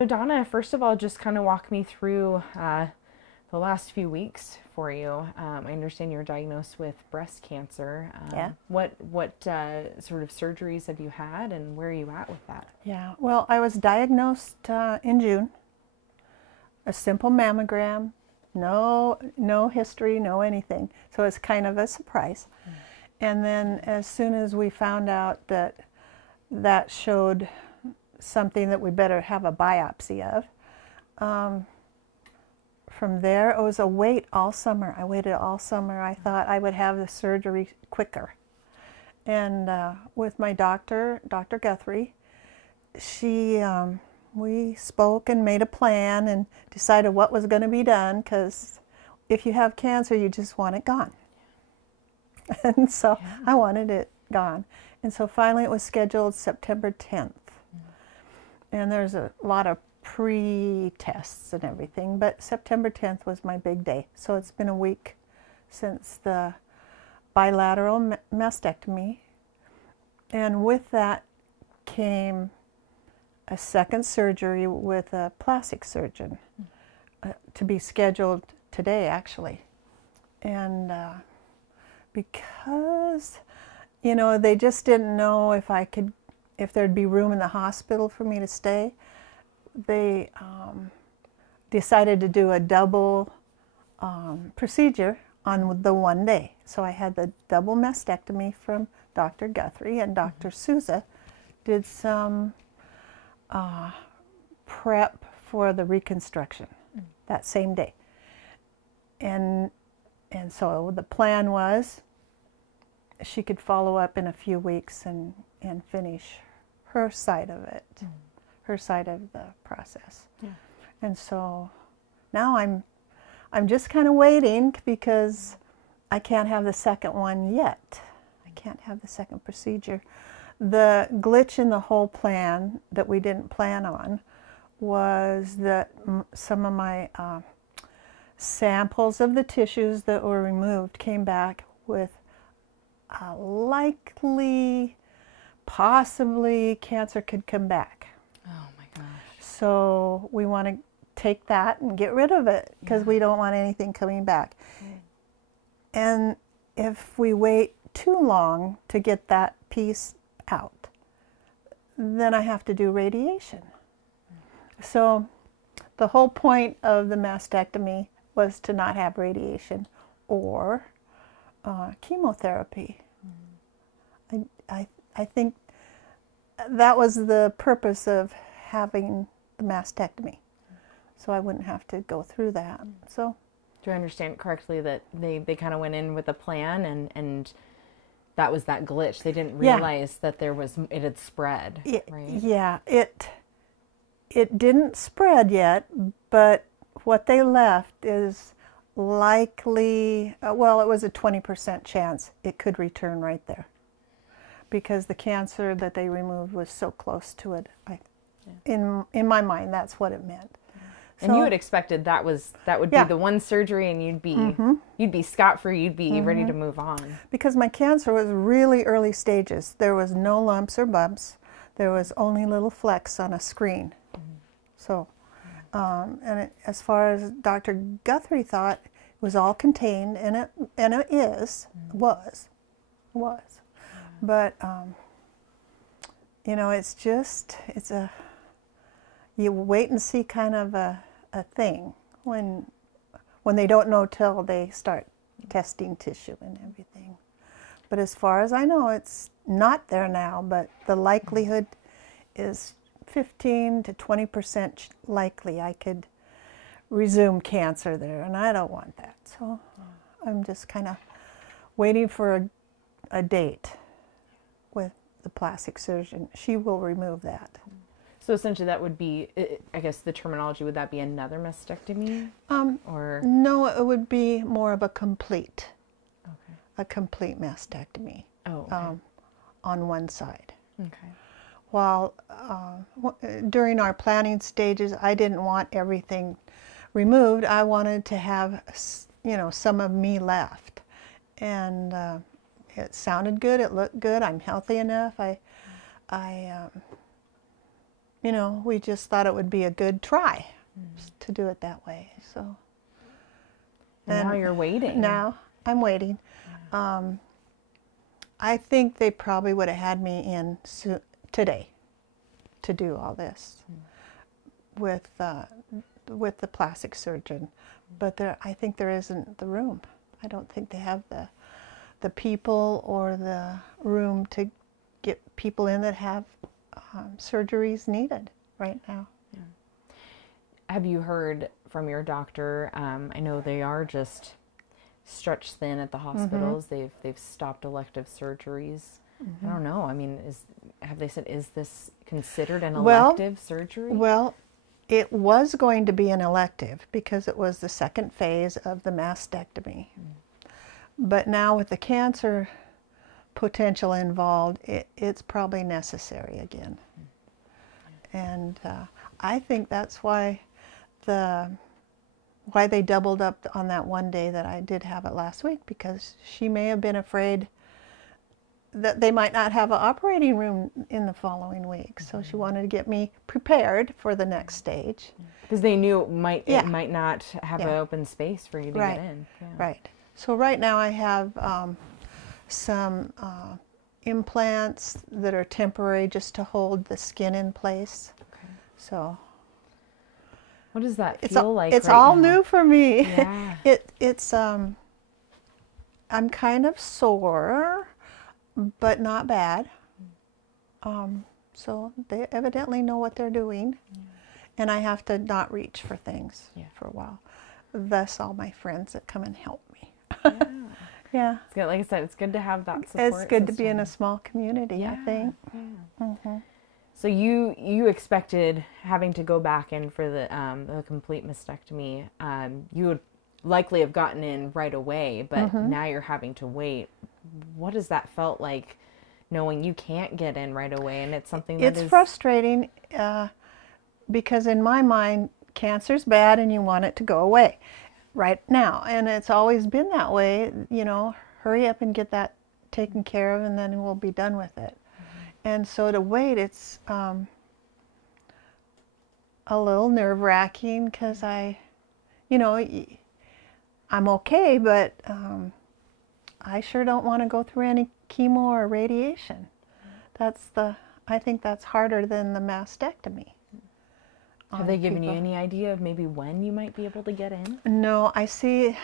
So Donna, first of all, just kind of walk me through the last few weeks for you. I understand you were diagnosed with breast cancer. Yeah. What sort of surgeries have you had, and where are you at with that? Yeah. Well, I was diagnosed in June. A simple mammogram, no history, no anything. So it's kind of a surprise. And then as soon as we found out that that showed something that we better have a biopsy of, from there it was a wait all summer. I waited all summer. I thought I would have the surgery quicker. And with my doctor, Dr. Guthrie, we spoke and made a plan and decided what was going to be done, because if you have cancer, you just want it gone. And so I wanted it gone. And so finally it was scheduled September 10th. And there's a lot of pre-tests and everything, but September 10th was my big day. So it's been a week since the bilateral mastectomy. And with that came a second surgery with a plastic surgeon to be scheduled today, actually. And because, they just didn't know if there'd be room in the hospital for me to stay, they decided to do a double procedure on the one day. So I had the double mastectomy from Dr. Guthrie, and Dr. Souza did some prep for the reconstruction that same day. And so the plan was she could follow up in a few weeks and finish her side of it, her side of the process. Yeah. And so now I'm just kind of waiting, because I can't have the second one yet. I can't have the second procedure. The glitch in the whole plan that we didn't plan on was that some of my samples of the tissues that were removed came back with likely, possibly cancer could come back. Oh my gosh. So we want to take that and get rid of it, because we don't want anything coming back. And if we wait too long to get that piece out, then I have to do radiation. So the whole point of the mastectomy was to not have radiation or chemotherapy. I think that was the purpose of having the mastectomy, so I wouldn't have to go through that. So, do I understand correctly that they kind of went in with a plan, and that was that glitch? They didn't realize that it had spread, right? Yeah, it didn't spread yet, but what they left is likely, well, it was a 20% chance it could return right there, because the cancer that they removed was so close to it. In my mind, that's what it meant. And you had expected that would be the one surgery, and you'd be scot-free, you'd be ready to move on. Because my cancer was really early stages. There was no lumps or bumps. There was only little flecks on a screen. So, as far as Dr. Guthrie thought, it was all contained, and it was. But it's you wait and see kind of a thing when they don't know till they start testing tissue and everything. But as far as I know, it's not there now, but the likelihood is 15 to 20% likely I could resume cancer there, and I don't want that. So I'm just kind of waiting for a date with the plastic surgeon. She will remove that. So essentially that would be, I guess the terminology, would that be another mastectomy? Or no, it would be more of a complete mastectomy. Oh, okay. On one side. Okay. While during our planning stages, I didn't want everything removed. I wanted to have, some of me left. And it sounded good, it looked good, I'm healthy enough. you know, we just thought it would be a good try to do it that way. So. And now you're waiting. Now I'm waiting. Yeah. I think they probably would have had me in today to do all this with the plastic surgeon, but I think there isn't the room. I don't think they have the people or the room to get people in that have surgeries needed right now. Yeah. Have you heard from your doctor? I know they are just stretched thin at the hospitals. They've stopped elective surgeries. I don't know. I mean, have they said, is this considered an elective surgery? Well, it was going to be an elective because it was the second phase of the mastectomy. But now with the cancer potential involved, it's probably necessary again. And I think that's why they doubled up on that one day that I did have it last week, because she may have been afraid that they might not have an operating room in the following week. So she wanted to get me prepared for the next stage. Because they knew it might not have an open space for you to get in. Yeah. Right. So right now I have some implants that are temporary just to hold the skin in place. Okay. So what does that feel like? It's right all now? new for me. Yeah. It's I'm kind of sore, but not bad. So they evidently know what they're doing, and I have to not reach for things for a while. Thus, all my friends that come and help me. Yeah. Yeah. It's good. Like I said, it's good to have that support. It's good to be in a small community, I think. Yeah. So you expected, having to go back in for the complete mastectomy, you would likely have gotten in right away, but now you're having to wait. What has that felt like, knowing you can't get in right away, and it's something that it's frustrating because in my mind, cancer's bad and you want it to go away right now, and it's always been that way. You know, hurry up and get that taken care of, and then we'll be done with it. And so to wait, it's a little nerve-wracking because you know, I'm okay, but I sure don't want to go through any chemo or radiation. I think that's harder than the mastectomy. Have they given you any idea of maybe when you might be able to get in? No, I think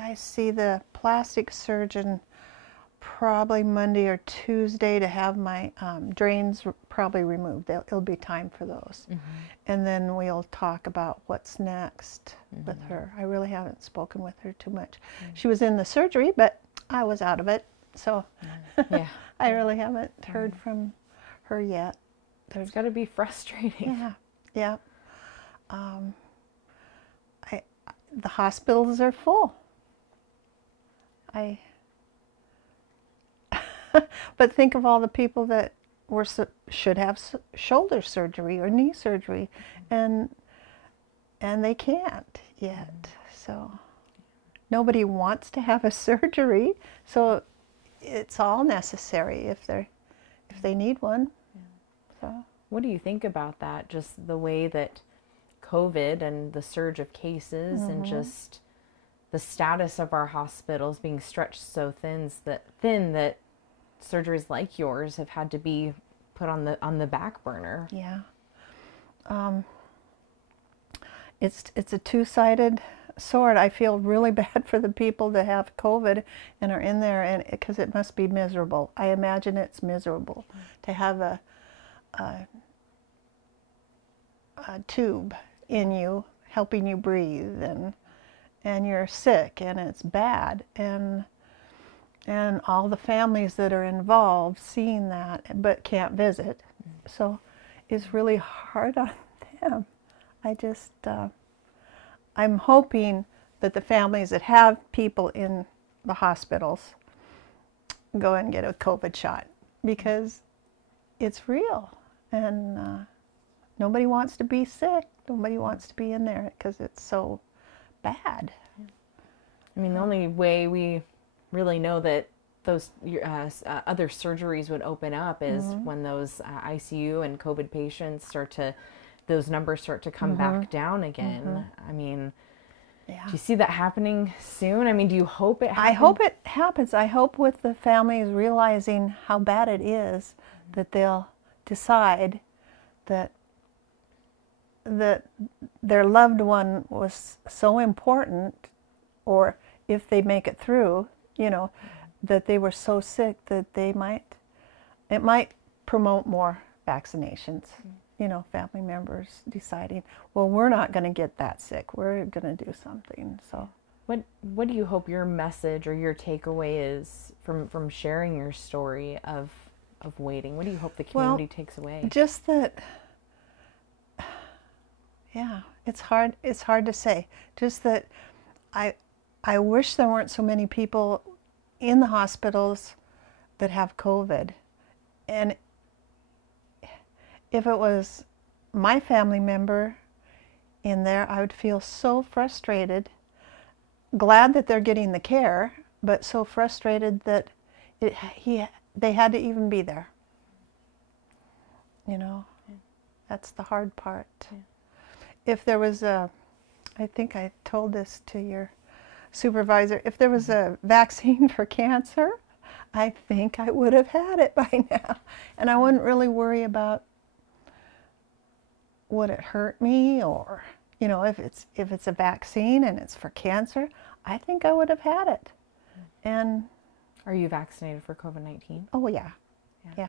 I see the plastic surgeon probably Monday or Tuesday to have my drains probably removed. It'll be time for those. And then we'll talk about what's next with her. I really haven't spoken with her too much. She was in the surgery, but I was out of it. So I really haven't heard from her yet. It's got to be frustrating. Yeah. The hospitals are full. But think of all the people that should have shoulder surgery or knee surgery, and they can't yet. So nobody wants to have a surgery. So it's all necessary if they need one. So what do you think about that? Just the way that COVID and the surge of cases and just the status of our hospitals being stretched so thin that surgeries like yours have had to be put on the back burner. Yeah. It's a two-sided sword. I feel really bad for the people that have COVID and are in there, and because it must be miserable. I imagine it's miserable to have a tube in you helping you breathe, and you're sick and it's bad, and all the families that are involved seeing that but can't visit. So it's really hard on them. I'm hoping that the families that have people in the hospitals go and get a COVID shot, because it's real, and nobody wants to be sick. Nobody wants to be in there because it's so bad. I mean, the only way we really know that those other surgeries would open up is when those ICU and COVID patients those numbers start to come back down again. I mean, Yeah. do you see that happening soon? I mean, do you hope it happens? I hope it happens. I hope with the families realizing how bad it is that they'll decide that their loved one was so important, or if they make it through, that they were so sick that it might promote more vaccinations. Family members deciding, well, we're not going to get that sick. We're going to do something. So, what do you hope your message or your takeaway is from sharing your story of waiting? What do you hope the community takes away? Just that, yeah, it's hard to say. Just that I wish there weren't so many people in the hospitals that have COVID. And if it was my family member in there, I would feel so frustrated, glad that they're getting the care, but so frustrated that they had to even be there. That's the hard part. Yeah. If there was I think I told this to your supervisor, if there was a vaccine for cancer, I think I would have had it by now. And I wouldn't really worry about would it hurt me, or if it's a vaccine and it's for cancer, I think I would have had it. And are you vaccinated for COVID-19? Oh yeah.